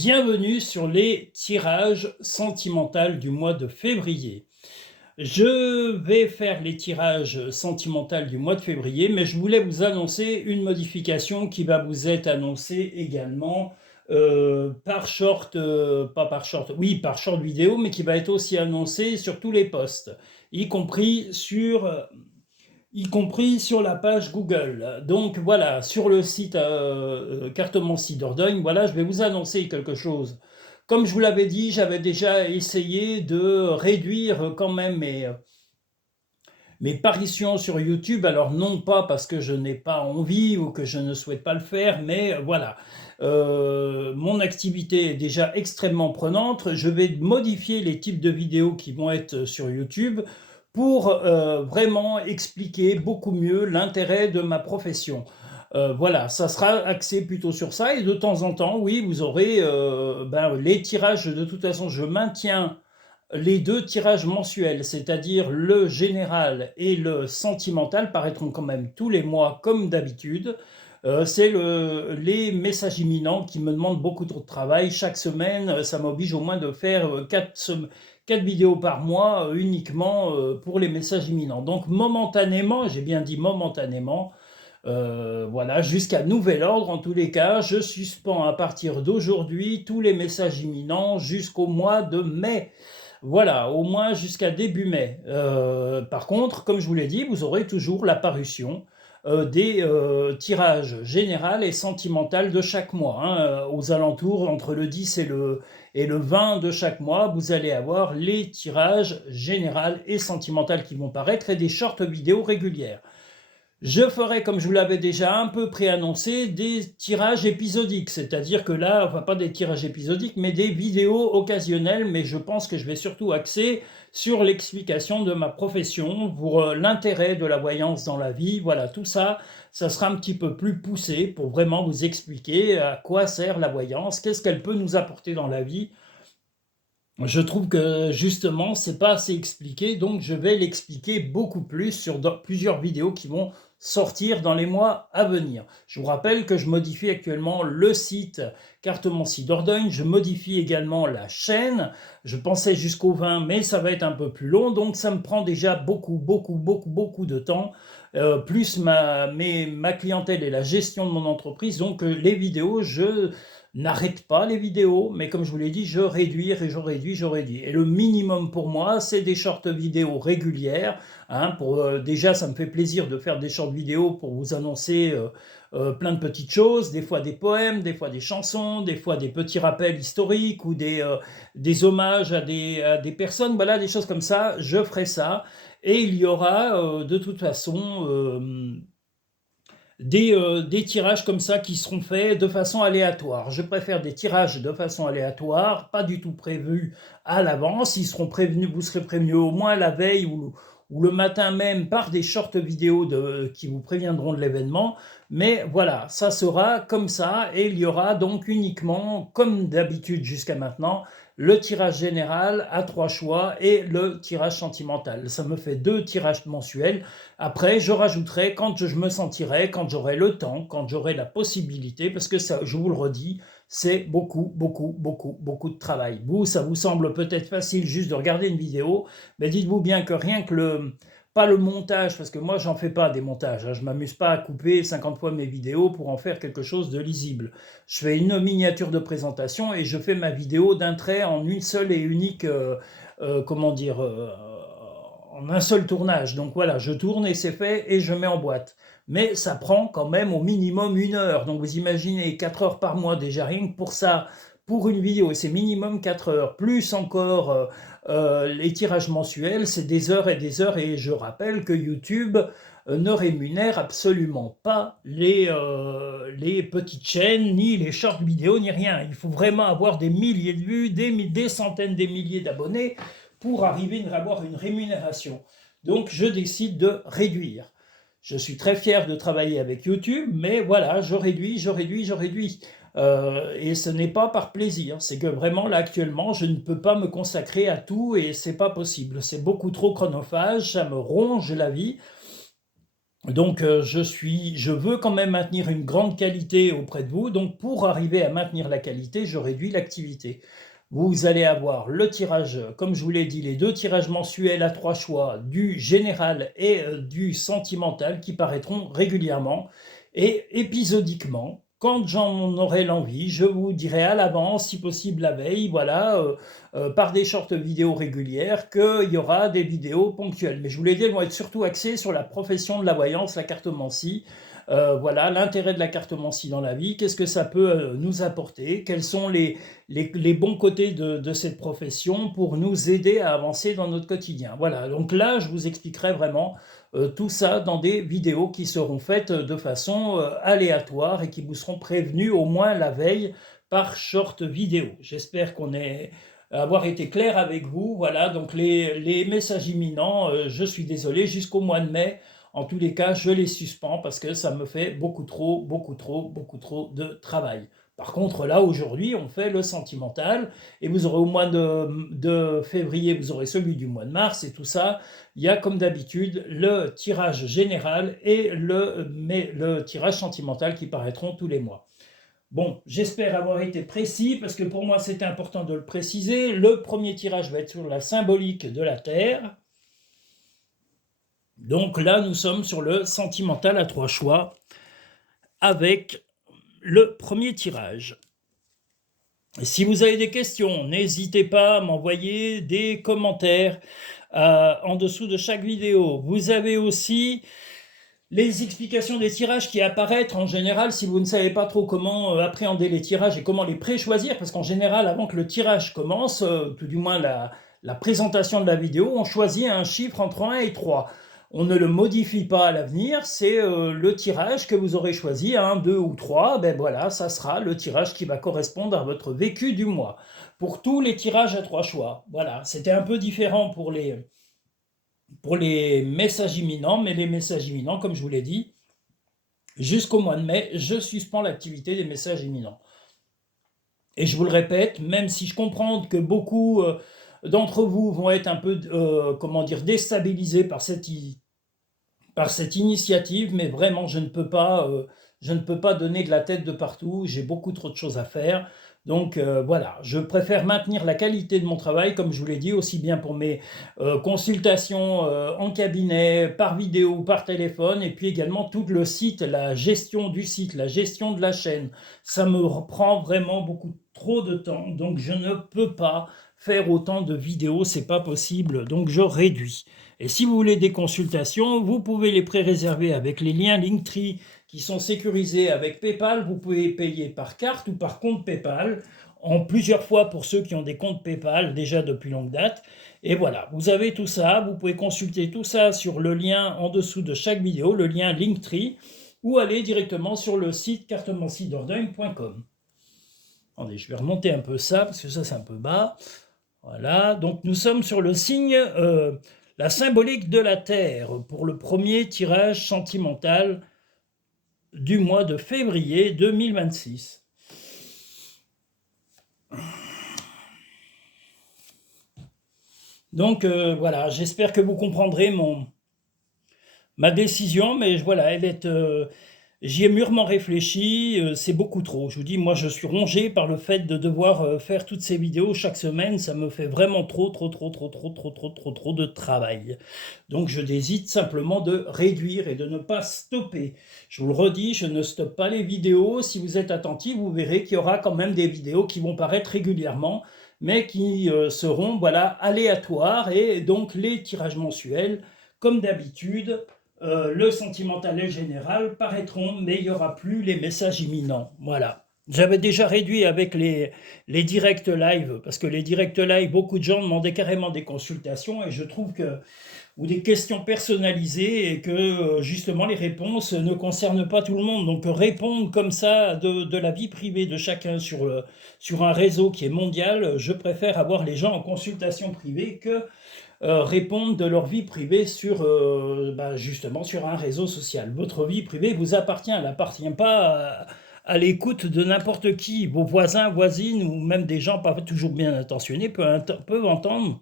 Bienvenue sur les tirages sentimentaux du mois de février. Je vais faire les tirages sentimentaux du mois de février, mais je voulais vous annoncer une modification qui va vous être annoncée également par short, pas par short, oui, par short vidéo, mais qui va être aussi annoncée sur tous les posts, y compris sur la page Google. Donc voilà, sur le site Cartomancie Dordogne, voilà, je vais vous annoncer quelque chose. Comme je vous l'avais dit, j'avais déjà essayé de réduire quand même mes paritions sur YouTube. Alors non pas parce que je n'ai pas envie ou que je ne souhaite pas le faire, mais voilà. Mon activité est déjà extrêmement prenante. Je vais modifier les types de vidéos qui vont être sur YouTube pour vraiment expliquer beaucoup mieux l'intérêt de ma profession. Voilà, ça sera axé plutôt sur ça et de temps en temps, oui, vous aurez les tirages. De toute façon, je maintiens les deux tirages mensuels, c'est-à-dire le général et le sentimental, paraîtront quand même tous les mois comme d'habitude. C'est les messages imminents qui me demandent beaucoup trop de travail. Chaque semaine, ça m'oblige au moins de faire 4 vidéos par mois uniquement pour les messages imminents. Donc momentanément, j'ai bien dit momentanément, voilà, jusqu'à nouvel ordre en tous les cas, je suspends à partir d'aujourd'hui tous les messages imminents jusqu'au mois de mai. Voilà, au moins jusqu'à début mai. Par contre, comme je vous l'ai dit, vous aurez toujours la parution des tirages général et sentimental de chaque mois, hein. Aux alentours, entre le 10 et le 20 de chaque mois, vous allez avoir les tirages général et sentimental qui vont paraître et des shorts vidéos régulières. Je ferai, comme je vous l'avais déjà un peu préannoncé, des tirages épisodiques, c'est-à-dire que là, enfin pas des tirages épisodiques, mais des vidéos occasionnelles, mais je pense que je vais surtout axer sur l'explication de ma profession, pour l'intérêt de la voyance dans la vie, voilà, tout ça, ça sera un petit peu plus poussé pour vraiment vous expliquer à quoi sert la voyance, qu'est-ce qu'elle peut nous apporter dans la vie. Je trouve que justement, c'est pas assez expliqué, donc je vais l'expliquer beaucoup plus sur plusieurs vidéos qui vont sortir dans les mois à venir. Je vous rappelle que je modifie actuellement le site Cartomancie Dordogne, je modifie également la chaîne. Je pensais jusqu'au 20, mais ça va être un peu plus long, donc ça me prend déjà beaucoup de temps, plus ma clientèle et la gestion de mon entreprise. Donc les vidéos, je n'arrête pas les vidéos, mais comme je vous l'ai dit, je réduis et je réduis, je réduis. Et le minimum pour moi, c'est des shorts vidéos régulières, hein, déjà, ça me fait plaisir de faire des shorts vidéos pour vous annoncer plein de petites choses, des fois des poèmes, des fois des chansons, des fois des petits rappels historiques ou des hommages à des personnes, voilà, des choses comme ça. Je ferai ça. Et il y aura de toute façon des tirages comme ça qui seront faits de façon aléatoire. Je préfère des tirages de façon aléatoire, pas du tout prévus à l'avance. Ils seront prévenus, vous serez prévenus au moins la veille ou le matin même par des shorts vidéos qui vous préviendront de l'événement. Mais voilà, ça sera comme ça et il y aura donc uniquement, comme d'habitude jusqu'à maintenant, le tirage général à 3 choix et le tirage sentimental. Ça me fait 2 tirages mensuels. Après, je rajouterai quand je me sentirai, quand j'aurai le temps, quand j'aurai la possibilité, parce que ça, je vous le redis, c'est beaucoup de travail. Vous, ça vous semble peut-être facile juste de regarder une vidéo, mais dites-vous bien que rien que pas le montage, parce que moi, j'en fais pas des montages, hein, je m'amuse pas à couper 50 fois mes vidéos pour en faire quelque chose de lisible. Je fais une miniature de présentation et je fais ma vidéo d'un trait en une seule et unique, comment dire, en un seul tournage. Donc voilà, je tourne et c'est fait et je mets en boîte. Mais ça prend quand même au minimum 1 heure. Donc vous imaginez 4 heures par mois déjà rien que pour ça, pour une vidéo, et c'est minimum 4 heures, plus encore les tirages mensuels, c'est des heures et des heures. Et je rappelle que YouTube ne rémunère absolument pas les petites chaînes, ni les short vidéos, ni rien. Il faut vraiment avoir des milliers de vues, des centaines, des milliers d'abonnés pour arriver à avoir une rémunération. Donc je décide de réduire. Je suis très fier de travailler avec YouTube, mais voilà, je réduis, je réduis, je réduis. Et ce n'est pas par plaisir, c'est que vraiment là actuellement, je ne peux pas me consacrer à tout et c'est pas possible. C'est beaucoup trop chronophage, ça me ronge la vie. Donc je veux quand même maintenir une grande qualité auprès de vous. Donc pour arriver à maintenir la qualité, je réduis l'activité. Vous allez avoir le tirage, comme je vous l'ai dit, les deux tirages mensuels à 3 choix, du général et du sentimental, qui paraîtront régulièrement et épisodiquement. Quand j'en aurai l'envie, je vous dirai à l'avance, si possible la veille, voilà, par des shorts vidéos régulières, qu'il y aura des vidéos ponctuelles. Mais je vous l'ai dit, elles vont être surtout axées sur la profession de la voyance, la cartomancie. Voilà, l'intérêt de la cartomancie dans la vie, qu'est-ce que ça peut nous apporter, quels sont les bons côtés de cette profession pour nous aider à avancer dans notre quotidien. Voilà, donc là, je vous expliquerai vraiment tout ça dans des vidéos qui seront faites de façon aléatoire et qui vous seront prévenues au moins la veille par short vidéo. J'espère qu'on est avoir été clair avec vous. Voilà, donc les messages imminents, je suis désolé, jusqu'au mois de mai, en tous les cas, je les suspends parce que ça me fait beaucoup trop de travail. Par contre, là, aujourd'hui, on fait le sentimental et vous aurez au mois de février, vous aurez celui du mois de mars et tout ça. Il y a comme d'habitude le tirage général et le tirage sentimental qui paraîtront tous les mois. Bon, j'espère avoir été précis parce que pour moi, c'était important de le préciser. Le premier tirage va être sur la symbolique de la Terre. Donc là, nous sommes sur le sentimental à 3 choix avec le premier tirage. Et si vous avez des questions, n'hésitez pas à m'envoyer des commentaires en dessous de chaque vidéo. Vous avez aussi les explications des tirages qui apparaissent en général si vous ne savez pas trop comment appréhender les tirages et comment les pré-choisir, parce qu'en général, avant que le tirage commence, tout du moins la présentation de la vidéo, on choisit un chiffre entre 1 et 3. On ne le modifie pas à l'avenir, c'est le tirage que vous aurez choisi, 1, 2 ou 3, ben voilà, ça sera le tirage qui va correspondre à votre vécu du mois. Pour tous les tirages à 3 choix, voilà, c'était un peu différent pour les messages imminents, mais les messages imminents, comme je vous l'ai dit, jusqu'au mois de mai, je suspends l'activité des messages imminents. Et je vous le répète, même si je comprends que beaucoup d'entre vous vont être un peu, comment dire, déstabilisés par cette initiative, mais vraiment, je ne peux pas donner de la tête de partout, j'ai beaucoup trop de choses à faire. Donc voilà, je préfère maintenir la qualité de mon travail, comme je vous l'ai dit, aussi bien pour mes consultations en cabinet, par vidéo ou par téléphone, et puis également tout le site, la gestion du site, la gestion de la chaîne. Ça me prend vraiment beaucoup trop de temps, donc je ne peux pas faire autant de vidéos, c'est pas possible, donc je réduis. Et si vous voulez des consultations, vous pouvez les pré-réserver avec les liens Linktree qui sont sécurisés avec PayPal. Vous pouvez payer par carte ou par compte PayPal, en plusieurs fois pour ceux qui ont des comptes PayPal déjà depuis longue date. Et voilà, vous avez tout ça. Vous pouvez consulter tout ça sur le lien en dessous de chaque vidéo, le lien Linktree, ou aller directement sur le site cartomanciedordogne.com. Attendez, je vais remonter un peu ça, parce que ça c'est un peu bas. Voilà, donc nous sommes sur le signe, la symbolique de la Terre, pour le premier tirage sentimental du mois de février 2026. Donc voilà, j'espère que vous comprendrez ma décision, mais voilà, j'y ai mûrement réfléchi, c'est beaucoup trop. Je vous dis, moi je suis rongé par le fait de devoir faire toutes ces vidéos chaque semaine, ça me fait vraiment trop de travail. Donc je décide simplement de réduire et de ne pas stopper. Je vous le redis, je ne stoppe pas les vidéos. Si vous êtes attentif, vous verrez qu'il y aura quand même des vidéos qui vont paraître régulièrement, mais qui seront voilà, aléatoires, et donc les tirages mensuels, comme d'habitude, le sentimental et le général paraîtront, mais il n'y aura plus les messages imminents. Voilà. J'avais déjà réduit avec les directs live, parce que les directs live, beaucoup de gens demandaient carrément des consultations, et je trouve que, ou des questions personnalisées, et que justement les réponses ne concernent pas tout le monde. Donc répondre comme ça de la vie privée de chacun sur un réseau qui est mondial, je préfère avoir les gens en consultation privée que répondre de leur vie privée justement sur un réseau social. Votre vie privée vous appartient, elle n'appartient pas à l'écoute de n'importe qui. Vos voisins, voisines, ou même des gens pas toujours bien intentionnés peuvent entendre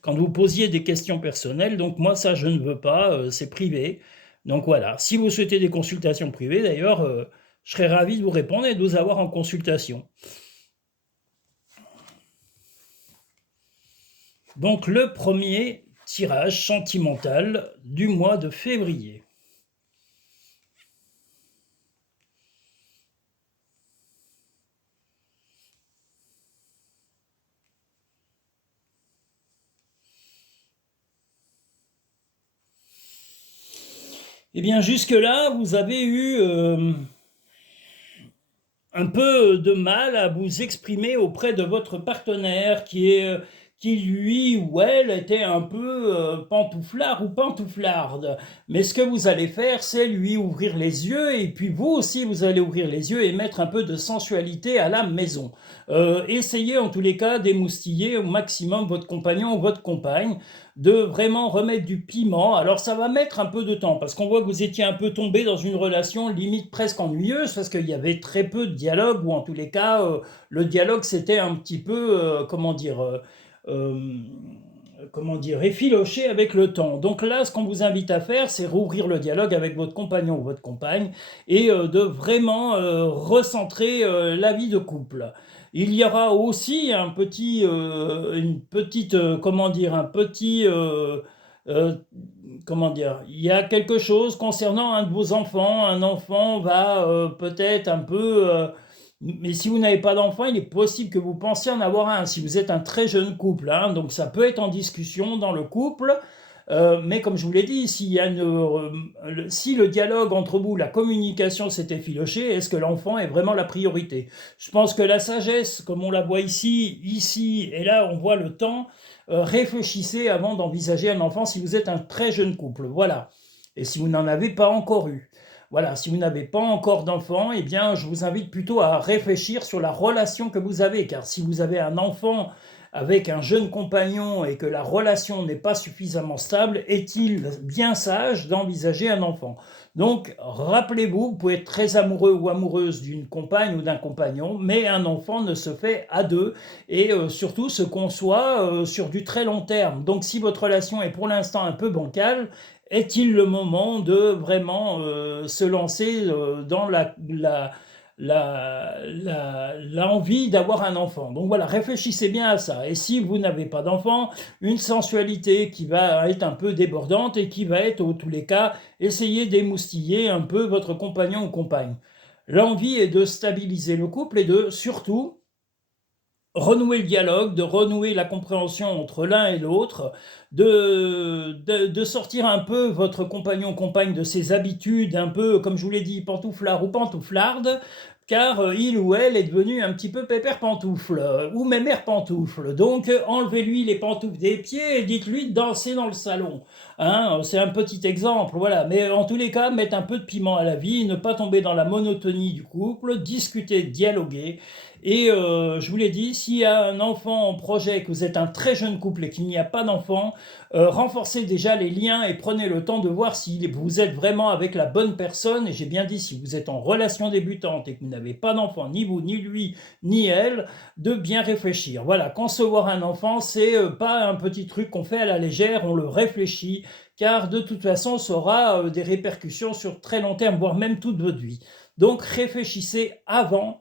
quand vous posiez des questions personnelles. Donc moi, ça, je ne veux pas, c'est privé. Donc voilà, si vous souhaitez des consultations privées, d'ailleurs, je serais ravi de vous répondre et de vous avoir en consultation. Donc le premier tirage sentimental du mois de février. Eh bien jusque-là, vous avez eu un peu de mal à vous exprimer auprès de votre partenaire qui lui ou elle était un peu pantouflard ou pantouflarde. Mais ce que vous allez faire, c'est lui ouvrir les yeux et puis vous aussi, vous allez ouvrir les yeux et mettre un peu de sensualité à la maison. Essayez en tous les cas d'émoustiller au maximum votre compagnon ou votre compagne, de vraiment remettre du piment. Alors ça va mettre un peu de temps parce qu'on voit que vous étiez un peu tombé dans une relation limite presque ennuyeuse parce qu'il y avait très peu de dialogue ou en tous les cas le dialogue c'était un petit peu euh, comment dire, effiloché avec le temps. Donc là, ce qu'on vous invite à faire, c'est rouvrir le dialogue avec votre compagnon ou votre compagne et de vraiment recentrer la vie de couple. Il y aura aussi une petite, comment dire, comment dire, il y a quelque chose concernant un de vos enfants. Un enfant va peut-être un peu mais si vous n'avez pas d'enfant, il est possible que vous pensiez en avoir un, si vous êtes un très jeune couple, hein. Donc ça peut être en discussion dans le couple, mais comme je vous l'ai dit, si le dialogue entre vous, la communication s'est effilochée, est-ce que l'enfant est vraiment la priorité? Je pense que la sagesse, comme on la voit ici, et là on voit le temps, réfléchissez avant d'envisager un enfant si vous êtes un très jeune couple, voilà. Et si vous n'en avez pas encore eu. Voilà, si vous n'avez pas encore d'enfant, eh bien, je vous invite plutôt à réfléchir sur la relation que vous avez, car si vous avez un enfant avec un jeune compagnon et que la relation n'est pas suffisamment stable, est-il bien sage d'envisager un enfant? Donc, rappelez-vous, vous pouvez être très amoureux ou amoureuse d'une compagne ou d'un compagnon, mais un enfant ne se fait à deux et surtout se conçoit sur du très long terme. Donc, si votre relation est pour l'instant un peu bancale, est-il le moment de vraiment se lancer dans l'envie d'avoir un enfant? Donc voilà, réfléchissez bien à ça. Et si vous n'avez pas d'enfant, une sensualité qui va être un peu débordante et qui va être, au tous les cas, essayer d'émoustiller un peu votre compagnon ou compagne. L'envie est de stabiliser le couple et de surtout renouer le dialogue, de renouer la compréhension entre l'un et l'autre, de sortir un peu votre compagnon, compagne de ses habitudes, un peu, comme je vous l'ai dit, pantouflard ou pantouflarde, car il ou elle est devenu un petit peu pépère pantoufle, ou même mère pantoufle. Donc, enlevez-lui les pantoufles des pieds et dites-lui de danser dans le salon. Hein, c'est un petit exemple, voilà. Mais en tous les cas, mettre un peu de piment à la vie, ne pas tomber dans la monotonie du couple, discuter, dialoguer. Et je vous l'ai dit, s'il y a un enfant en projet, que vous êtes un très jeune couple et qu'il n'y a pas d'enfant, renforcez déjà les liens et prenez le temps de voir si vous êtes vraiment avec la bonne personne. Et j'ai bien dit, si vous êtes en relation débutante et que vous n'avez pas d'enfant, ni vous, ni lui, ni elle, de bien réfléchir. Voilà, concevoir un enfant, c'est pas un petit truc qu'on fait à la légère, on le réfléchit, car de toute façon, ça aura des répercussions sur très long terme, voire même toute votre vie. Donc réfléchissez avant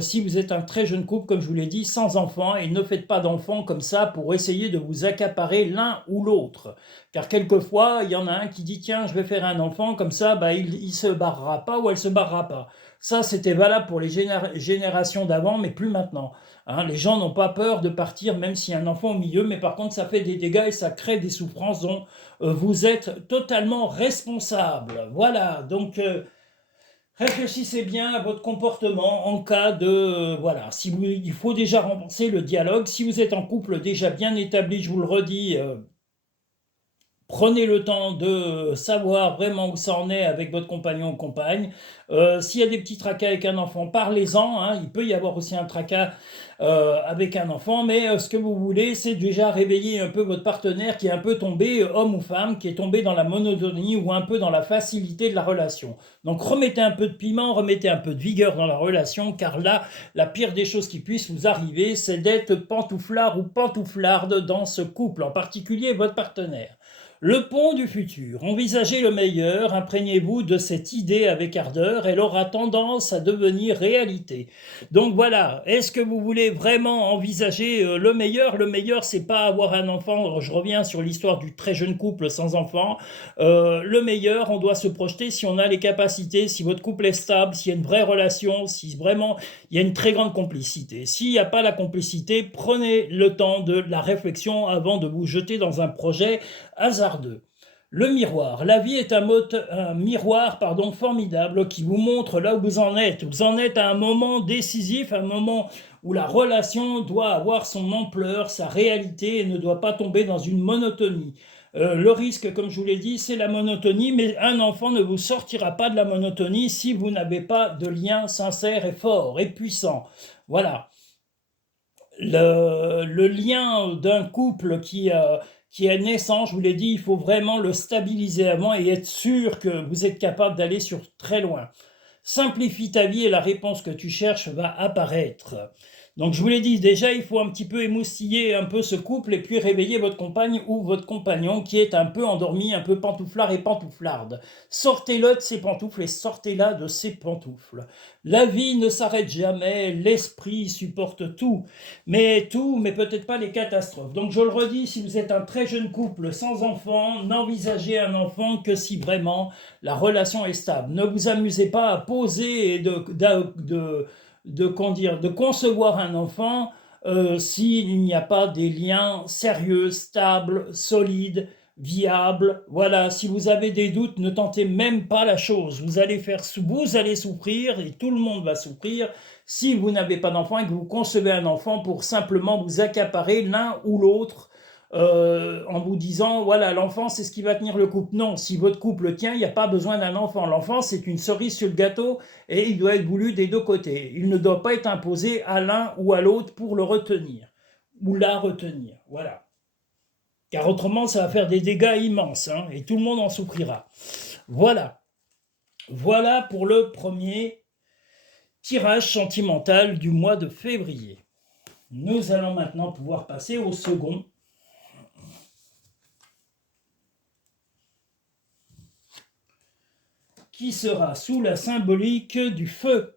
si vous êtes un très jeune couple, comme je vous l'ai dit, sans enfant, et ne faites pas d'enfants comme ça pour essayer de vous accaparer l'un ou l'autre. Car quelquefois, il y en a un qui dit, tiens, je vais faire un enfant, comme ça, bah, il se barrera pas ou elle se barrera pas. Ça, c'était valable pour les générations d'avant, mais plus maintenant. Hein, les gens n'ont pas peur de partir, même s'il y a un enfant au milieu, mais par contre, ça fait des dégâts et ça crée des souffrances dont vous êtes totalement responsable. Voilà, donc réfléchissez bien à votre comportement en cas de... voilà, si vous, il faut déjà renforcer le dialogue. Si vous êtes en couple déjà bien établi, je vous le redis, prenez le temps de savoir vraiment où ça en est avec votre compagnon ou compagne. S'il y a des petits tracas avec un enfant, parlez-en. Hein. Il peut y avoir aussi un tracas avec un enfant, mais ce que vous voulez, c'est déjà réveiller un peu votre partenaire qui est un peu tombé, homme ou femme, qui est tombé dans la monotonie ou un peu dans la facilité de la relation. Donc remettez un peu de piment, remettez un peu de vigueur dans la relation, car là, la pire des choses qui puissent vous arriver, c'est d'être pantouflard ou pantouflarde dans ce couple, en particulier votre partenaire. Le pont du futur. Envisagez le meilleur, imprégnez-vous de cette idée avec ardeur, elle aura tendance à devenir réalité. Donc voilà, est-ce que vous voulez vraiment envisager le meilleur? Le meilleur, c'est pas avoir un enfant, je reviens sur l'histoire du très jeune couple sans enfant. Le meilleur, on doit se projeter si on a les capacités, si votre couple est stable, s'il y a une vraie relation, si vraiment il y a une très grande complicité. S'il n'y a pas la complicité, prenez le temps de la réflexion avant de vous jeter dans un projet hasardeux. Le miroir. La vie est un miroir formidable qui vous montre là où vous en êtes. Vous en êtes à un moment décisif, un moment où la relation doit avoir son ampleur, sa réalité et ne doit pas tomber dans une monotonie. Le risque, comme je vous l'ai dit, c'est la monotonie, mais un enfant ne vous sortira pas de la monotonie si vous n'avez pas de lien sincère et fort et puissant. Voilà. Le lien d'un couple qui est naissant, je vous l'ai dit, il faut vraiment le stabiliser avant et être sûr que vous êtes capable d'aller sur très loin. Simplifie ta vie et la réponse que tu cherches va apparaître. Donc je vous l'ai dit, déjà il faut un petit peu émoustiller un peu ce couple et puis réveiller votre compagne ou votre compagnon qui est un peu endormi, un peu pantouflard et pantouflarde. Sortez-le de ses pantoufles et sortez-la de ses pantoufles. La vie ne s'arrête jamais, l'esprit supporte tout, mais peut-être pas les catastrophes. Donc je le redis, si vous êtes un très jeune couple sans enfant, n'envisagez un enfant que si vraiment la relation est stable. Ne vous amusez pas à poser et de concevoir un enfant s'il n'y a pas des liens sérieux, stables, solides, viables. Voilà, si vous avez des doutes, ne tentez même pas la chose. Vous allez souffrir et tout le monde va souffrir si vous n'avez pas d'enfant et que vous concevez un enfant pour simplement vous accaparer l'un ou l'autre en vous disant voilà l'enfant c'est ce qui va tenir le couple. Non, si votre couple tient, il n'y a pas besoin d'un enfant. L'enfant c'est une cerise sur le gâteau et il doit être voulu des deux côtés. Il ne doit pas être imposé à l'un ou à l'autre pour le retenir ou la retenir. Voilà. Car autrement ça va faire des dégâts immenses hein, et tout le monde en souffrira. Voilà. Voilà pour le premier tirage sentimental du mois de février. Nous allons maintenant pouvoir passer au second. Qui sera sous la symbolique du feu.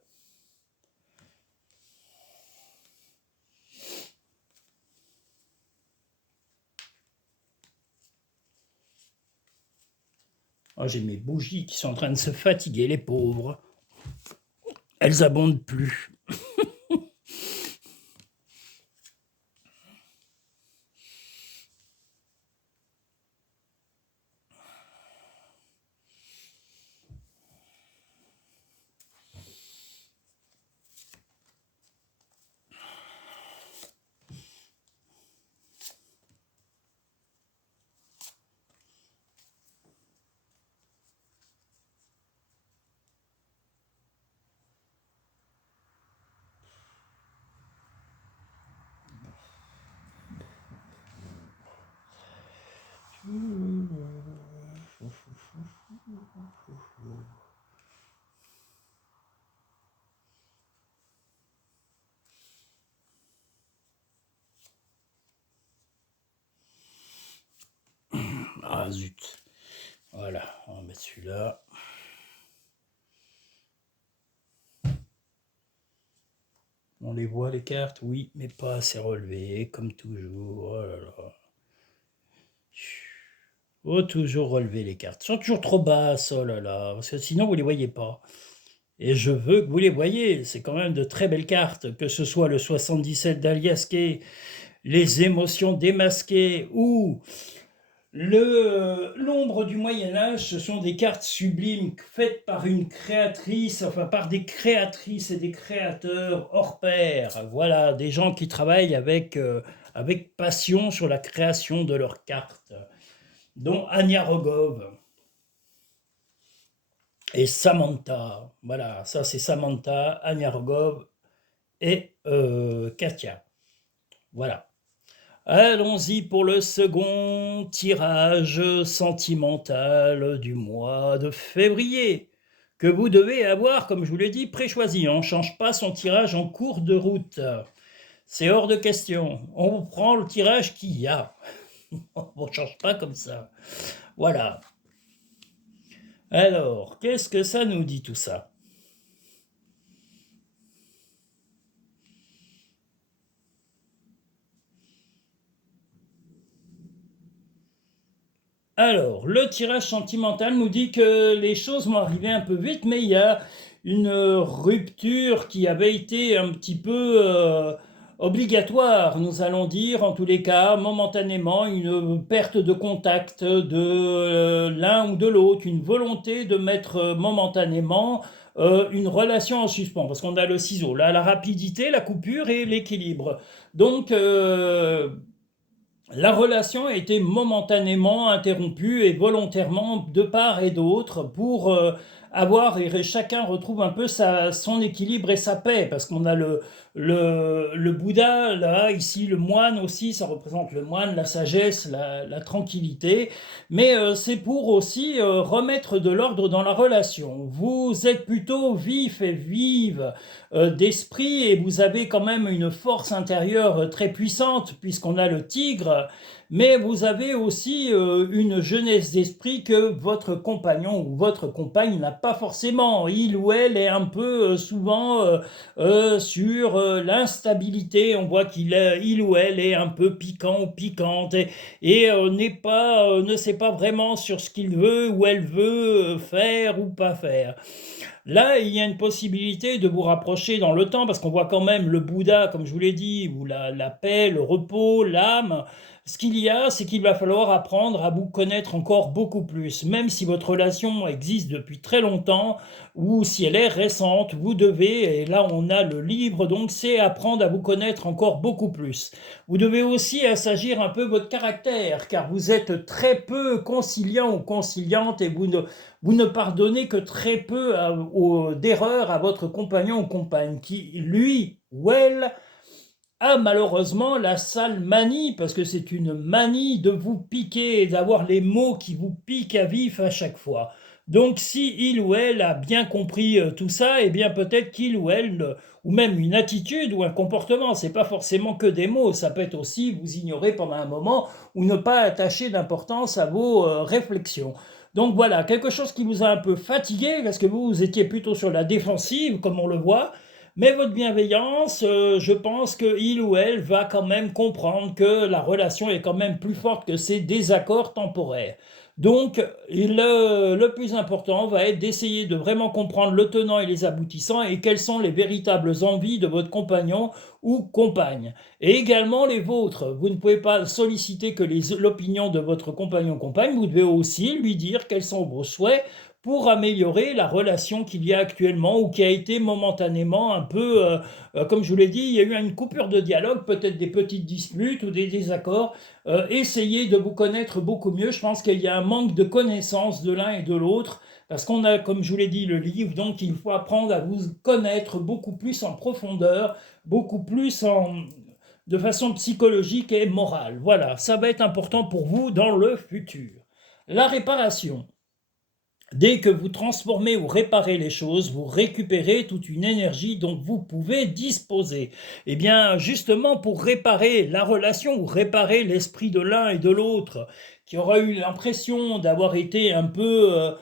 Oh, j'ai mes bougies qui sont en train de se fatiguer, les pauvres. Elles abondent plus. Ah zut. Voilà, on va mettre celui-là. On les voit les cartes, oui, mais pas assez relevées, comme toujours. Oh là là. Faut toujours relever les cartes. Elles sont toujours trop basses, oh là là, parce que sinon vous les voyez pas. Et je veux que vous les voyez, c'est quand même de très belles cartes, que ce soit le 77 d'Aliasquet, les émotions démasquées ou l'ombre du Moyen-Âge, ce sont des cartes sublimes faites par une créatrice, enfin par des créatrices et des créateurs hors pair. Voilà, des gens qui travaillent avec passion sur la création de leurs cartes, dont Anya Rogov et Samantha. Voilà, ça c'est Samantha, Anya Rogov et Katia. Voilà. Allons-y pour le second tirage sentimental du mois de février, que vous devez avoir, comme je vous l'ai dit, préchoisi. On ne change pas son tirage en cours de route. C'est hors de question. On prend le tirage qu'il y a. On ne change pas comme ça. Voilà. Alors, qu'est-ce que ça nous dit tout ça? Alors, le tirage sentimental nous dit que les choses vont arriver un peu vite, mais il y a une rupture qui avait été un petit peu obligatoire, nous allons dire, en tous les cas, momentanément, une perte de contact de l'un ou de l'autre, une volonté de mettre momentanément une relation en suspens, parce qu'on a le ciseau, là, la rapidité, la coupure et l'équilibre. Donc, la relation a été momentanément interrompue et volontairement de part et d'autre pour avoir et chacun retrouve un peu son équilibre et sa paix parce qu'on a le Bouddha là ici le moine aussi ça représente le moine la sagesse la tranquillité mais c'est pour aussi remettre de l'ordre dans la relation. Vous êtes plutôt vif et vive d'esprit et vous avez quand même une force intérieure très puissante puisqu'on a le tigre, mais vous avez aussi une jeunesse d'esprit que votre compagnon ou votre compagne n'a pas forcément. Il ou elle est un peu souvent sur l'instabilité. On voit il ou elle est un peu piquant ou piquante et ne sait pas vraiment sur ce qu'il veut ou elle veut faire ou pas faire. Là, il y a une possibilité de vous rapprocher dans le temps, parce qu'on voit quand même le Bouddha, comme je vous l'ai dit, ou la paix, le repos, l'âme. Ce qu'il y a, c'est qu'il va falloir apprendre à vous connaître encore beaucoup plus. Même si votre relation existe depuis très longtemps, ou si elle est récente, vous devez, et là on a le livre, donc c'est apprendre à vous connaître encore beaucoup plus. Vous devez aussi assagir un peu votre caractère, car vous êtes très peu conciliant ou conciliante, et vous ne pardonnez que très peu d'erreurs à votre compagnon ou compagne, qui, lui ou elle, a malheureusement la sale manie, parce que c'est une manie de vous piquer et d'avoir les mots qui vous piquent à vif à chaque fois. Donc si il ou elle a bien compris tout ça, eh bien peut-être qu'il ou elle, ou même une attitude ou un comportement, c'est pas forcément que des mots, ça peut être aussi vous ignorer pendant un moment ou ne pas attacher d'importance à vos réflexions. Donc voilà, quelque chose qui vous a un peu fatigué, parce que vous étiez plutôt sur la défensive, comme on le voit, mais votre bienveillance, je pense qu'il ou elle va quand même comprendre que la relation est quand même plus forte que ces désaccords temporaires. Donc, le plus important va être d'essayer de vraiment comprendre le tenant et les aboutissants et quelles sont les véritables envies de votre compagnon ou compagne. Et également les vôtres. Vous ne pouvez pas solliciter que l'opinion de votre compagnon ou compagne, vous devez aussi lui dire quels sont vos souhaits pour améliorer la relation qu'il y a actuellement ou qui a été momentanément un peu, comme je vous l'ai dit, il y a eu une coupure de dialogue, peut-être des petites disputes ou des désaccords. Essayez de vous connaître beaucoup mieux. Je pense qu'il y a un manque de connaissance de l'un et de l'autre parce qu'on a, comme je vous l'ai dit, le livre, donc il faut apprendre à vous connaître beaucoup plus en profondeur, beaucoup plus de façon psychologique et morale. Voilà, ça va être important pour vous dans le futur. La réparation. Dès que vous transformez ou réparez les choses, vous récupérez toute une énergie dont vous pouvez disposer. Et bien, justement, pour réparer la relation ou réparer l'esprit de l'un et de l'autre, qui aura eu l'impression d'avoir été un peu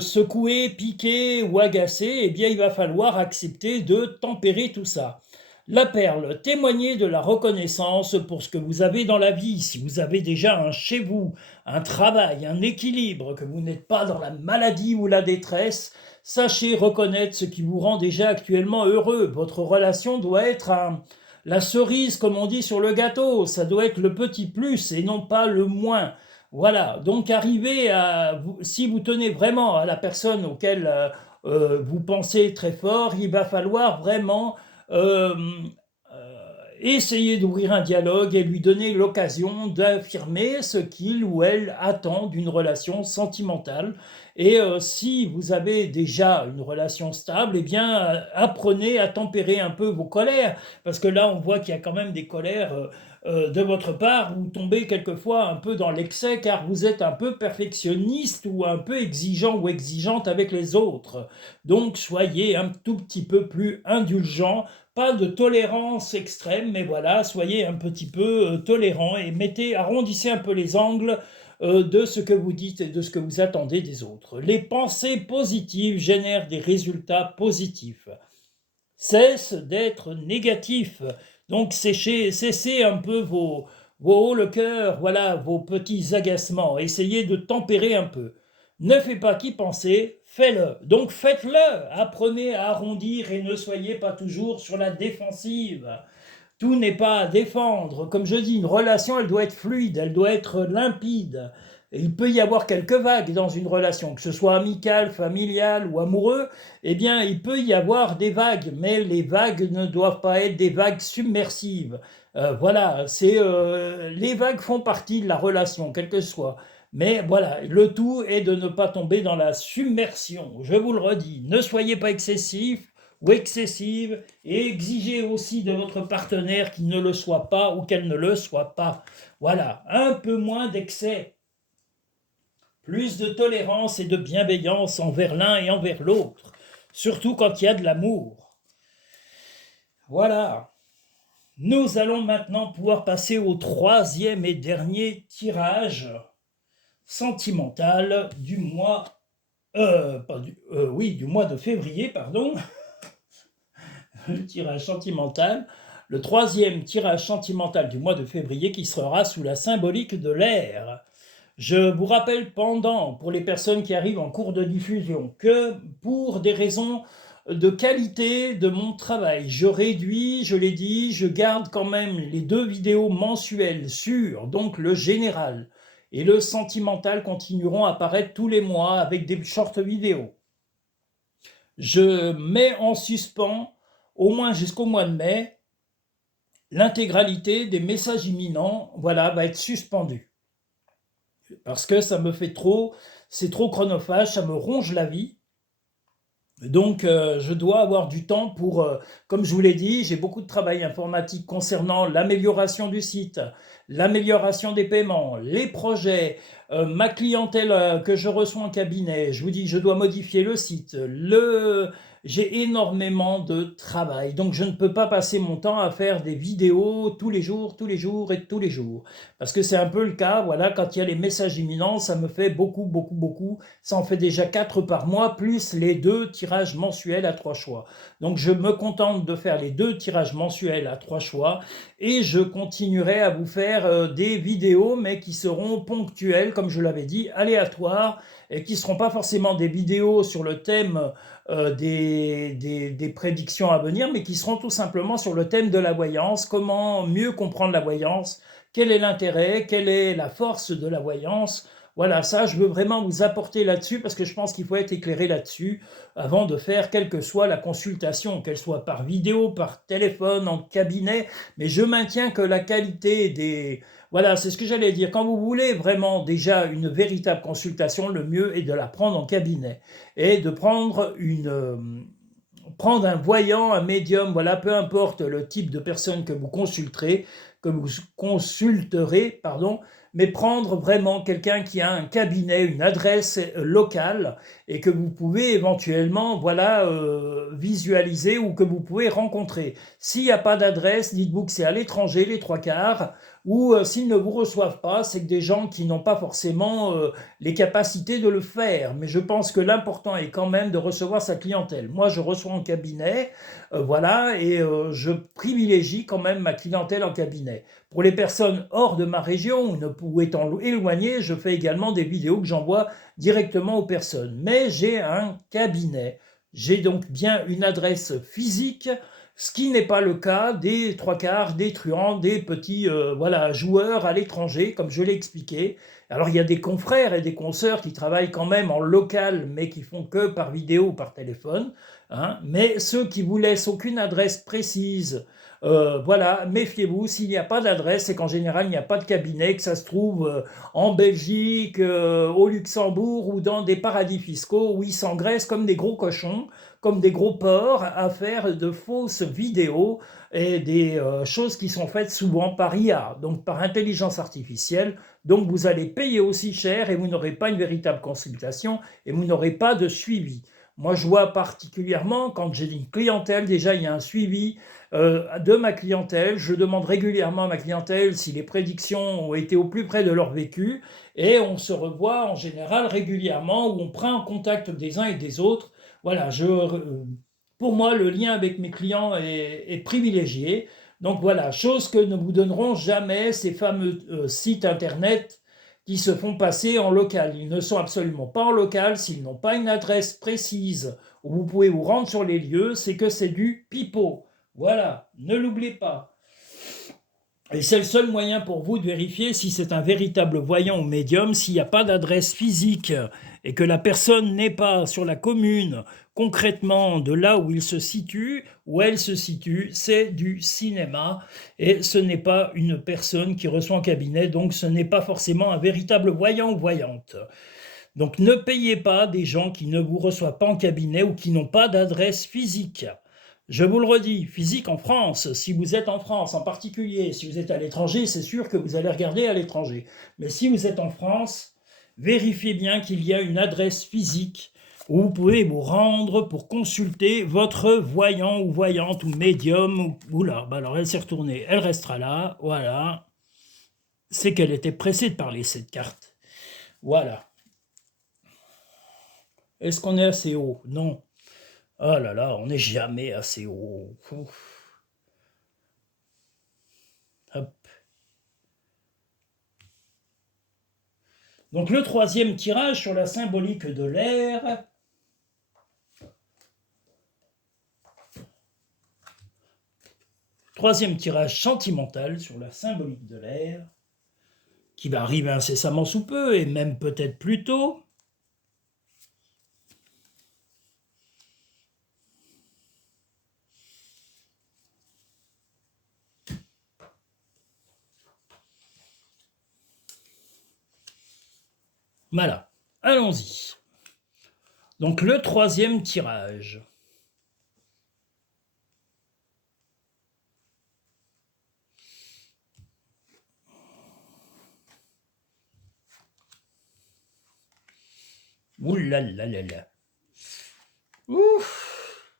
secoué, piqué ou agacé, eh bien, il va falloir accepter de tempérer tout ça. La perle, témoignez de la reconnaissance pour ce que vous avez dans la vie. Si vous avez déjà un chez vous, un travail, un équilibre, que vous n'êtes pas dans la maladie ou la détresse, sachez reconnaître ce qui vous rend déjà actuellement heureux. Votre relation doit être la cerise, comme on dit, sur le gâteau. Ça doit être le petit plus et non pas le moins. Voilà, donc arrivez à, si vous tenez vraiment à la personne auquel vous pensez très fort, il va falloir vraiment euh, essayer d'ouvrir un dialogue et lui donner l'occasion d'affirmer ce qu'il ou elle attend d'une relation sentimentale. Et si vous avez déjà une relation stable, eh bien, apprenez à tempérer un peu vos colères, parce que là, on voit qu'il y a quand même des colères de votre part, vous tombez quelquefois un peu dans l'excès, car vous êtes un peu perfectionniste ou un peu exigeant ou exigeante avec les autres. Donc, soyez un tout petit peu plus indulgent, pas de tolérance extrême, mais voilà, soyez un petit peu tolérant et arrondissez un peu les angles de ce que vous dites et de ce que vous attendez des autres. Les pensées positives génèrent des résultats positifs. Cesse d'être négatif. Donc cessez un peu vos hauts le cœur, voilà, vos petits agacements. Essayez de tempérer un peu. Ne fais pas qu'y penser, fais-le. Donc faites-le. Apprenez à arrondir et ne soyez pas toujours sur la défensive. Tout n'est pas à défendre. Comme je dis, une relation, elle doit être fluide, elle doit être limpide. Et il peut y avoir quelques vagues dans une relation, que ce soit amicale, familiale ou amoureux, eh bien, il peut y avoir des vagues, mais les vagues ne doivent pas être des vagues submersives. Voilà, les vagues font partie de la relation, quelle que soit. Mais voilà, le tout est de ne pas tomber dans la submersion. Je vous le redis, ne soyez pas excessif ou excessive et exigez aussi de votre partenaire qu'il ne le soit pas ou qu'elle ne le soit pas. Voilà, un peu moins d'excès, plus de tolérance et de bienveillance envers l'un et envers l'autre, surtout quand il y a de l'amour. Voilà. Nous allons maintenant pouvoir passer au troisième et dernier tirage sentimental du mois, du mois de février, pardon. Le tirage sentimental, le troisième tirage sentimental du mois de février qui sera sous la symbolique de l'air. Je vous rappelle pour les personnes qui arrivent en cours de diffusion, que pour des raisons de qualité de mon travail, je réduis, je l'ai dit, je garde quand même les 2 vidéos mensuelles sur donc le général et le sentimental continueront à apparaître tous les mois avec des short vidéos. Je mets en suspens, au moins jusqu'au mois de mai, l'intégralité des messages imminents, voilà, va être suspendue. Parce que ça me fait trop, c'est trop chronophage, ça me ronge la vie. Donc, je dois avoir du temps pour, comme je vous l'ai dit, j'ai beaucoup de travail informatique concernant l'amélioration du site, l'amélioration des paiements, les projets, ma clientèle que je reçois en cabinet. Je vous dis, je dois modifier le site. J'ai énormément de travail, donc je ne peux pas passer mon temps à faire des vidéos tous les jours et tous les jours. Parce que c'est un peu le cas, voilà, quand il y a les messages imminents, ça me fait beaucoup. Ça en fait déjà 4 par mois, plus les 2 tirages mensuels à 3 choix. Donc je me contente de faire les 2 tirages mensuels à 3 choix et je continuerai à vous faire des vidéos, mais qui seront ponctuelles, comme je l'avais dit, aléatoires, et qui ne seront pas forcément des vidéos sur le thème des prédictions à venir, mais qui seront tout simplement sur le thème de la voyance, comment mieux comprendre la voyance, quel est l'intérêt, quelle est la force de la voyance. Voilà, ça, je veux vraiment vous apporter là-dessus parce que je pense qu'il faut être éclairé là-dessus avant de faire quelle que soit la consultation, qu'elle soit par vidéo, par téléphone, en cabinet. Mais je maintiens que la qualité des... Voilà, c'est ce que j'allais dire. Quand vous voulez vraiment déjà une véritable consultation, le mieux est de la prendre en cabinet et de prendre un voyant, un médium, voilà, peu importe le type de personne que vous consulterez, pardon, mais prendre vraiment quelqu'un qui a un cabinet, une adresse locale et que vous pouvez éventuellement, voilà, visualiser ou que vous pouvez rencontrer. S'il n'y a pas d'adresse, dites-vous que c'est à l'étranger, les 3/4, ou s'ils ne vous reçoivent pas, c'est que des gens qui n'ont pas forcément les capacités de le faire. Mais je pense que l'important est quand même de recevoir sa clientèle. Moi, je reçois en cabinet, voilà, et je privilégie quand même ma clientèle en cabinet. Pour les personnes hors de ma région ou étant éloignées, je fais également des vidéos que j'envoie directement aux personnes. Mais j'ai un cabinet. J'ai donc bien une adresse physique ce qui n'est pas le cas des trois quarts des truands, des petits voilà, joueurs à l'étranger, comme je l'ai expliqué. Alors il y a des confrères et des consoeurs qui travaillent quand même en local, mais qui font que par vidéo ou par téléphone, hein. Mais ceux qui vous laissent aucune adresse précise, voilà, méfiez-vous, s'il n'y a pas d'adresse, c'est qu'en général il n'y a pas de cabinet, que ça se trouve en Belgique, au Luxembourg ou dans des paradis fiscaux où ils s'engraissent comme des gros cochons, comme des gros porcs, à faire de fausses vidéos et des choses qui sont faites souvent par IA, donc par intelligence artificielle. Donc vous allez payer aussi cher et vous n'aurez pas une véritable consultation et vous n'aurez pas de suivi. Moi, je vois particulièrement quand j'ai une clientèle, déjà il y a un suivi de ma clientèle. Je demande régulièrement à ma clientèle si les prédictions ont été au plus près de leur vécu et on se revoit en général régulièrement où on prend en contact des uns et des autres. Voilà, pour moi, le lien avec mes clients est privilégié. Donc voilà, chose que ne vous donneront jamais ces fameux sites internet qui se font passer en local. Ils ne sont absolument pas en local s'ils n'ont pas une adresse précise où vous pouvez vous rendre sur les lieux, c'est que c'est du pipeau. Voilà, ne l'oubliez pas. Et c'est le seul moyen pour vous de vérifier si c'est un véritable voyant ou médium, s'il n'y a pas d'adresse physique et que la personne n'est pas sur la commune concrètement de là où il se situe, où elle se situe, c'est du cinéma et ce n'est pas une personne qui reçoit en cabinet, donc ce n'est pas forcément un véritable voyant ou voyante. Donc ne payez pas des gens qui ne vous reçoivent pas en cabinet ou qui n'ont pas d'adresse physique. Je vous le redis, physique en France, si vous êtes en France en particulier, si vous êtes à l'étranger, c'est sûr que vous allez regarder à l'étranger. Mais si vous êtes en France, vérifiez bien qu'il y a une adresse physique où vous pouvez vous rendre pour consulter votre voyant ou voyante ou médium. Oula, bah alors elle s'est retournée, elle restera là, voilà. C'est qu'elle était pressée de parler, cette carte. Voilà. Est-ce qu'on est assez haut? Non. Oh là là, on n'est jamais assez haut. Ouf. Hop. Donc le troisième tirage sur la symbolique de l'air. Troisième tirage sentimental sur la symbolique de l'air, qui va arriver incessamment sous peu, et même peut-être plus tôt. Voilà, allons-y. Donc le troisième tirage. Ouh là là là là. Ouf.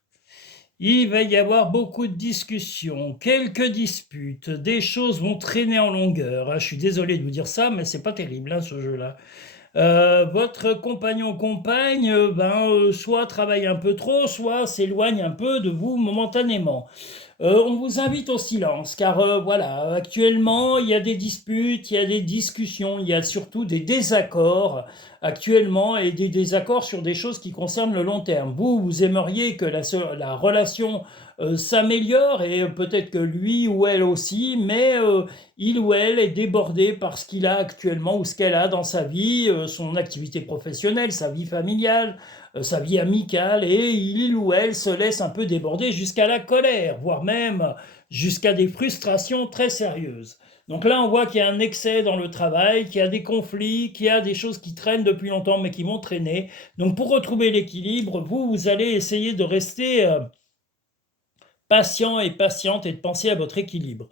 Il va y avoir beaucoup de discussions, quelques disputes, des choses vont traîner en longueur, hein. Je suis désolé de vous dire ça, mais c'est pas terrible, hein, ce jeu-là. Votre compagnon ou compagne, soit travaille un peu trop, soit s'éloigne un peu de vous momentanément. On vous invite au silence, car voilà, actuellement, il y a des disputes, il y a des discussions, il y a surtout des désaccords actuellement, et des désaccords sur des choses qui concernent le long terme. Vous aimeriez que la relation s'améliore, et peut-être que lui ou elle aussi, mais il ou elle est débordé par ce qu'il a actuellement ou ce qu'elle a dans sa vie, son activité professionnelle, sa vie familiale, sa vie amicale, et il ou elle se laisse un peu déborder jusqu'à la colère, voire même jusqu'à des frustrations très sérieuses. Donc là, on voit qu'il y a un excès dans le travail, qu'il y a des conflits, qu'il y a des choses qui traînent depuis longtemps, mais qui vont traîner. Donc pour retrouver l'équilibre, vous allez essayer de rester patient et patiente et de penser à votre équilibre.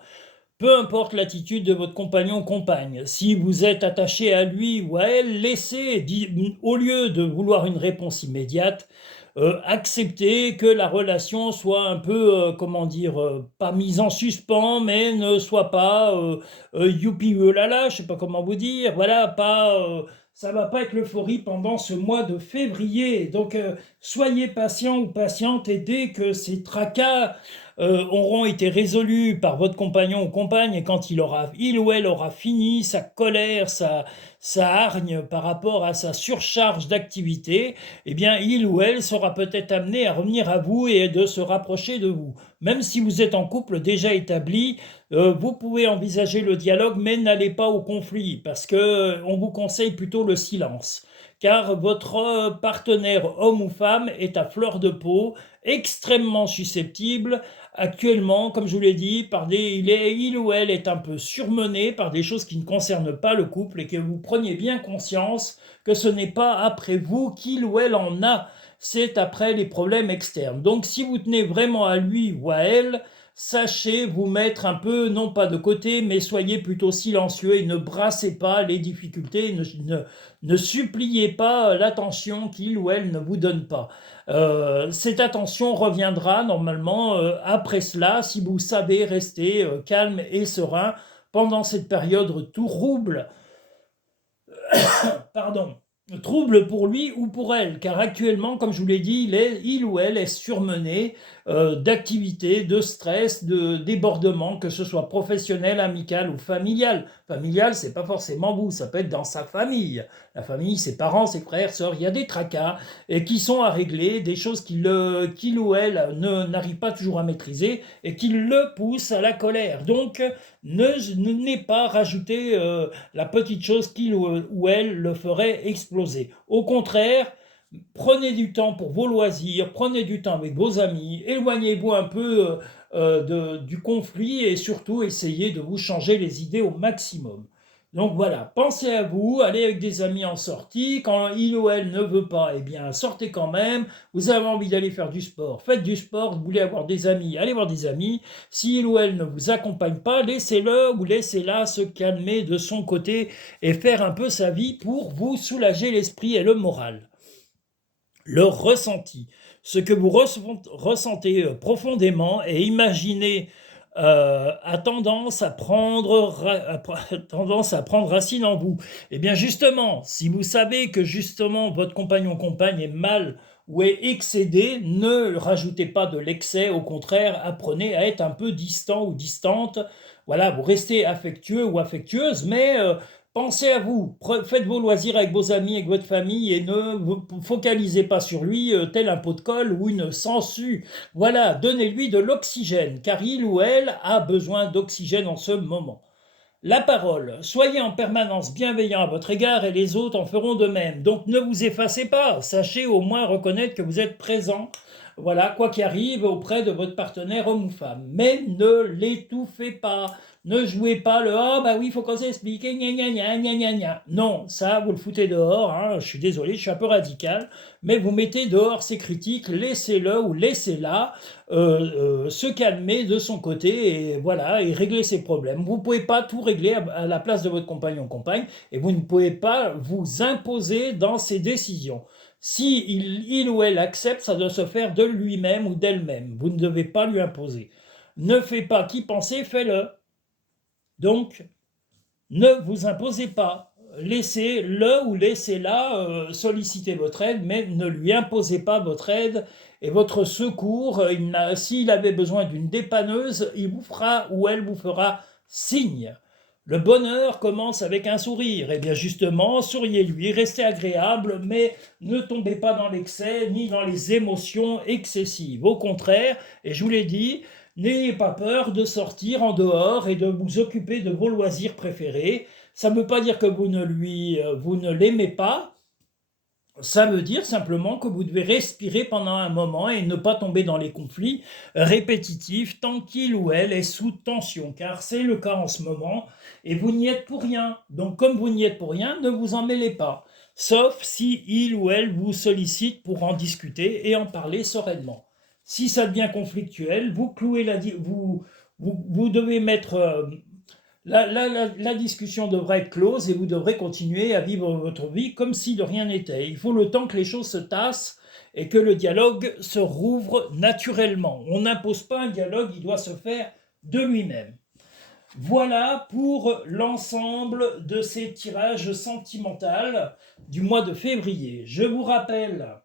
Peu importe l'attitude de votre compagnon ou compagne, si vous êtes attaché à lui ou à elle, laissez, au lieu de vouloir une réponse immédiate, accepter que la relation soit un peu, comment dire, pas mise en suspens, mais ne soit pas youpi lala, je sais pas comment vous dire, voilà, pas, ça va pas être l'euphorie pendant ce mois de février. Donc soyez patient ou patiente et dès que ces tracas auront été résolues par votre compagnon ou compagne, et quand il ou elle aura fini sa colère, sa hargne par rapport à sa surcharge d'activité, eh bien, il ou elle sera peut-être amené à revenir à vous et de se rapprocher de vous. Même si vous êtes en couple déjà établi, vous pouvez envisager le dialogue, mais n'allez pas au conflit, parce que on vous conseille plutôt le silence. Car votre partenaire, homme ou femme, est à fleur de peau, extrêmement susceptible. Actuellement, comme je vous l'ai dit, il ou elle est un peu surmené par des choses qui ne concernent pas le couple, et que vous preniez bien conscience que ce n'est pas après vous qu'il ou elle en a, c'est après les problèmes externes. Donc si vous tenez vraiment à lui ou à elle, sachez vous mettre un peu, non pas de côté, mais soyez plutôt silencieux et ne brassez pas les difficultés, ne suppliez pas l'attention qu'il ou elle ne vous donne pas. Cette attention reviendra normalement après cela, si vous savez rester calme et serein pendant cette période trouble, pardon, trouble pour lui ou pour elle, car actuellement, comme je vous l'ai dit, il ou elle est surmené d'activités, de stress, de débordements, que ce soit professionnel, amical ou familial. Familial, c'est pas forcément vous, ça peut être dans sa famille. La famille, ses parents, ses frères, sœurs, il y a des tracas et qui sont à régler, des choses qu'il ou elle n'arrive pas toujours à maîtriser et qui le poussent à la colère. Donc, n'ait pas rajouté la petite chose qu'il ou elle le ferait exploser. Au contraire, prenez du temps pour vos loisirs, prenez du temps avec vos amis, éloignez-vous un peu du conflit et surtout essayez de vous changer les idées au maximum. Donc voilà, pensez à vous, allez avec des amis en sortie, quand il ou elle ne veut pas, eh bien sortez quand même, vous avez envie d'aller faire du sport, faites du sport, vous voulez avoir des amis, allez voir des amis, si il ou elle ne vous accompagne pas, laissez-le ou laissez-la se calmer de son côté et faire un peu sa vie pour vous soulager l'esprit et le moral. Le ressenti, ce que vous ressentez profondément et imaginez a tendance à prendre racine en vous. Et bien justement, si vous savez que justement votre compagnon compagne est mal ou est excédé, ne rajoutez pas de l'excès, au contraire, apprenez à être un peu distant ou distante. Voilà, vous restez affectueux ou affectueuse, mais pensez à vous, faites vos loisirs avec vos amis, avec votre famille, et ne vous focalisez pas sur lui tel un pot de colle ou une sangsue. Voilà, donnez-lui de l'oxygène, car il ou elle a besoin d'oxygène en ce moment. La parole, soyez en permanence bienveillant à votre égard et les autres en feront de même. Donc ne vous effacez pas, sachez au moins reconnaître que vous êtes présent, voilà, quoi qu'il arrive, auprès de votre partenaire homme ou femme. Mais ne l'étouffez pas, ne jouez pas le «Ah bah oui, il faut qu'on s'explique, gna gna gna gna gna gna». Non, ça, vous le foutez dehors, hein, je suis désolé, je suis un peu radical, mais vous mettez dehors ces critiques, laissez-le ou laissez-la se calmer de son côté et voilà, et régler ses problèmes. Vous ne pouvez pas tout régler à la place de votre compagnon ou compagne, et vous ne pouvez pas vous imposer dans ses décisions. Si il ou elle accepte, ça doit se faire de lui-même ou d'elle-même. Vous ne devez pas lui imposer. Ne fais pas qui penser, fais-le. Donc, ne vous imposez pas. Laissez-le ou laissez-la solliciter votre aide, mais ne lui imposez pas votre aide et votre secours. S'il avait besoin d'une dépanneuse, il vous fera ou elle vous fera signe. Le bonheur commence avec un sourire. Et bien justement, souriez-lui, restez agréable, mais ne tombez pas dans l'excès ni dans les émotions excessives. Au contraire, et je vous l'ai dit, n'ayez pas peur de sortir en dehors et de vous occuper de vos loisirs préférés. Ça ne veut pas dire que vous ne l'aimez pas. Ça veut dire simplement que vous devez respirer pendant un moment et ne pas tomber dans les conflits répétitifs tant qu'il ou elle est sous tension, car c'est le cas en ce moment et vous n'y êtes pour rien. Donc comme vous n'y êtes pour rien, ne vous en mêlez pas, sauf si il ou elle vous sollicite pour en discuter et en parler sereinement. Si ça devient conflictuel, vous clouez vous devez mettre la discussion devrait être close et vous devrez continuer à vivre votre vie comme si de rien n'était. Il faut le temps que les choses se tassent et que le dialogue se rouvre naturellement. On n'impose pas un dialogue, il doit se faire de lui-même. Voilà pour l'ensemble de ces tirages sentimentaux du mois de février. Je vous rappelle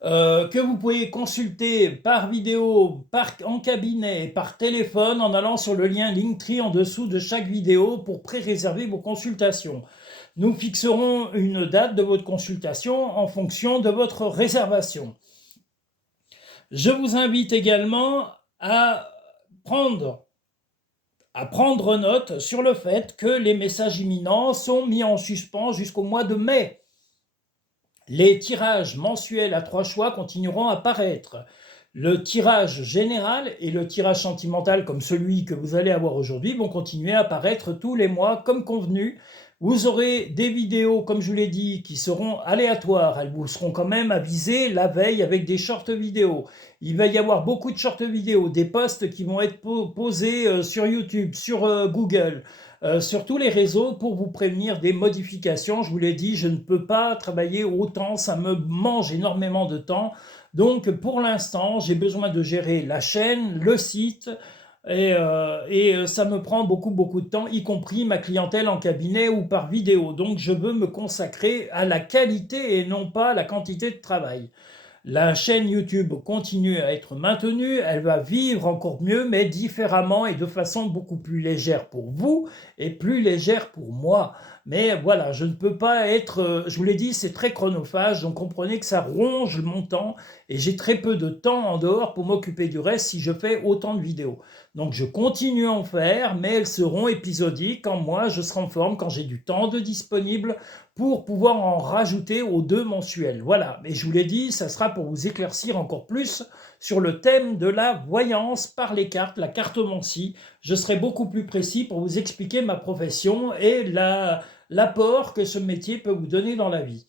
que vous pouvez consulter par vidéo, en cabinet, par téléphone, en allant sur le lien Linktree en dessous de chaque vidéo pour pré-réserver vos consultations. Nous fixerons une date de votre consultation en fonction de votre réservation. Je vous invite également à prendre note sur le fait que les messages imminents sont mis en suspens jusqu'au mois de mai. Les tirages mensuels à 3 choix continueront à paraître. Le tirage général et le tirage sentimental, comme celui que vous allez avoir aujourd'hui, vont continuer à apparaître tous les mois comme convenu. Vous aurez des vidéos, comme je vous l'ai dit, qui seront aléatoires. Elles vous seront quand même avisées la veille avec des shorts vidéos. Il va y avoir beaucoup de shorts vidéos, des posts qui vont être posés sur YouTube, sur Google, sur tous les réseaux pour vous prévenir des modifications. Je vous l'ai dit, je ne peux pas travailler autant, ça me mange énormément de temps. Donc pour l'instant, j'ai besoin de gérer la chaîne, le site, et ça me prend beaucoup de temps, y compris ma clientèle en cabinet ou par vidéo. Donc je veux me consacrer à la qualité et non pas à la quantité de travail. La chaîne YouTube continue à être maintenue, elle va vivre encore mieux, mais différemment et de façon beaucoup plus légère pour vous et plus légère pour moi. Mais voilà, je ne peux pas être, je vous l'ai dit, c'est très chronophage, donc comprenez que ça ronge mon temps et j'ai très peu de temps en dehors pour m'occuper du reste si je fais autant de vidéos. Donc je continue à en faire, mais elles seront épisodiques quand moi je serai en forme, quand j'ai du temps de disponible pour pouvoir en rajouter aux 2 mensuels. Voilà, et je vous l'ai dit, ça sera pour vous éclaircir encore plus sur le thème de la voyance par les cartes, la cartomancie. Je serai beaucoup plus précis pour vous expliquer ma profession et l'apport que ce métier peut vous donner dans la vie.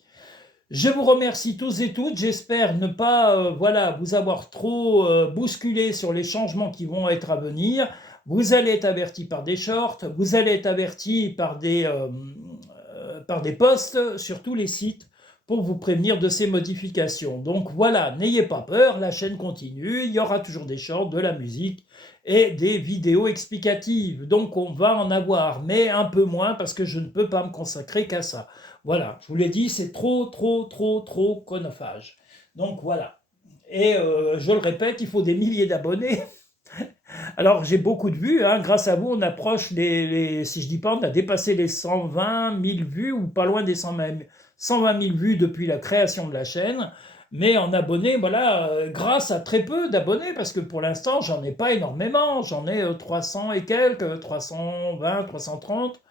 Je vous remercie tous et toutes, j'espère ne pas vous avoir trop bousculé sur les changements qui vont être à venir. Vous allez être avertis par des shorts, vous allez être avertis par des posts sur tous les sites pour vous prévenir de ces modifications. Donc voilà, n'ayez pas peur, la chaîne continue, il y aura toujours des shorts, de la musique et des vidéos explicatives. Donc on va en avoir, mais un peu moins parce que je ne peux pas me consacrer qu'à ça. Voilà, je vous l'ai dit, c'est trop chronophage. Donc voilà. Et je le répète, il faut des milliers d'abonnés. Alors j'ai beaucoup de vues, hein. Grâce à vous, on approche si je dis pas, on a dépassé les 120 000 vues ou pas loin des 120 000 vues depuis la création de la chaîne. Mais en abonnés, voilà, grâce à très peu d'abonnés, parce que pour l'instant, j'en ai pas énormément. J'en ai 300 et quelques, 320, 330.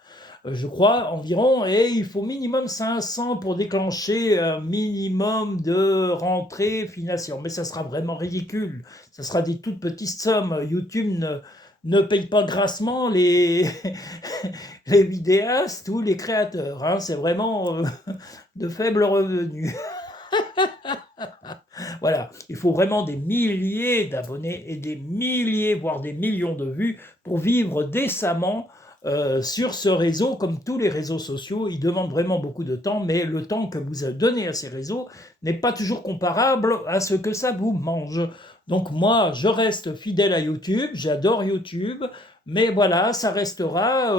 Je crois, environ, et il faut minimum 500 pour déclencher un minimum de rentrée financière. Mais ça sera vraiment ridicule. Ça sera des toutes petites sommes. YouTube ne paye pas grassement les, les vidéastes ou les créateurs, hein. C'est vraiment de faibles revenus. Voilà, il faut vraiment des milliers d'abonnés et des milliers, voire des millions de vues pour vivre décemment sur ce réseau. Comme tous les réseaux sociaux, ils demandent vraiment beaucoup de temps, mais le temps que vous donnez à ces réseaux n'est pas toujours comparable à ce que ça vous mange. Donc moi, je reste fidèle à YouTube, j'adore YouTube, mais voilà, ça restera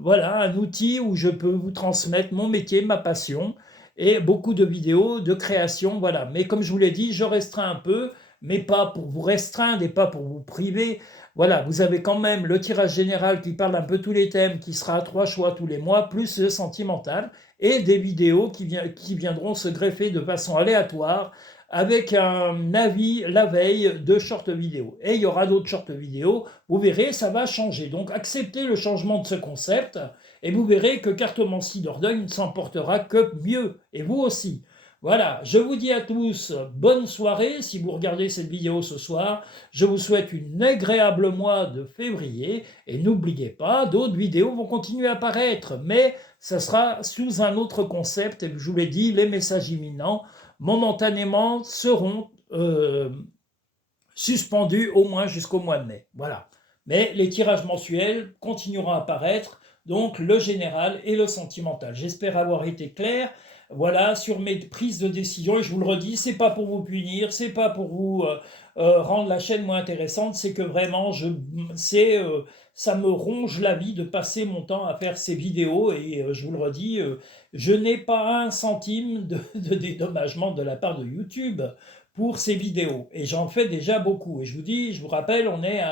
voilà, un outil où je peux vous transmettre mon métier, ma passion, et beaucoup de vidéos de création, voilà. Mais comme je vous l'ai dit, je restreins un peu, mais pas pour vous restreindre et pas pour vous priver. Voilà, vous avez quand même le tirage général qui parle un peu tous les thèmes, qui sera à 3 choix tous les mois, plus le sentimental, et des vidéos qui viendront se greffer de façon aléatoire, avec un avis la veille de short vidéo. Et il y aura d'autres short vidéos, vous verrez, ça va changer. Donc acceptez le changement de ce concept, et vous verrez que Cartomancie Dordogne ne s'en portera que mieux, et vous aussi. Voilà, je vous dis à tous bonne soirée si vous regardez cette vidéo ce soir. Je vous souhaite un agréable mois de février et n'oubliez pas, d'autres vidéos vont continuer à apparaître, mais ça sera sous un autre concept. Et je vous l'ai dit, les messages imminents momentanément seront suspendus au moins jusqu'au mois de mai. Voilà. Mais les tirages mensuels continueront à apparaître, donc le général et le sentimental. J'espère avoir été clair. voilà, sur mes prises de décision. Et je vous le redis, c'est pas pour vous punir, c'est pas pour vous rendre la chaîne moins intéressante, c'est que vraiment, ça me ronge la vie de passer mon temps à faire ces vidéos. Et je vous le redis, je n'ai pas un centime de dédommagement de la part de YouTube pour ces vidéos. Et j'en fais déjà beaucoup. Et je vous rappelle, on est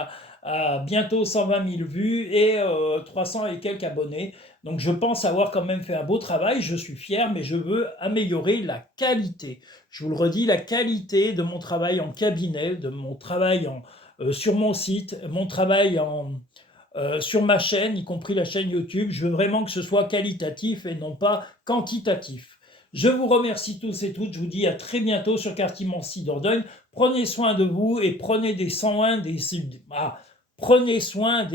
à bientôt 120 000 vues et 300 et quelques abonnés. Donc je pense avoir quand même fait un beau travail, je suis fier, mais je veux améliorer la qualité. Je vous le redis, la qualité de mon travail en cabinet, de mon travail sur mon site, mon travail sur ma chaîne, y compris la chaîne YouTube. Je veux vraiment que ce soit qualitatif et non pas quantitatif. Je vous remercie tous et toutes. Je vous dis à très bientôt sur Cartimancy Dordogne. Prenez soin de vous et prenez soin des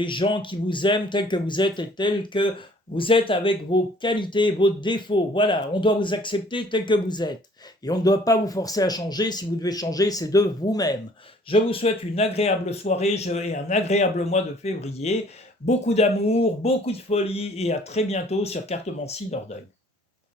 gens qui vous aiment tels que vous êtes et tels que vous êtes avec vos qualités, vos défauts. Voilà, on doit vous accepter tel que vous êtes. Et on ne doit pas vous forcer à changer. Si vous devez changer, c'est de vous-même. Je vous souhaite une agréable soirée et un agréable mois de février. Beaucoup d'amour, beaucoup de folie et à très bientôt sur Cartomancy Dordogne.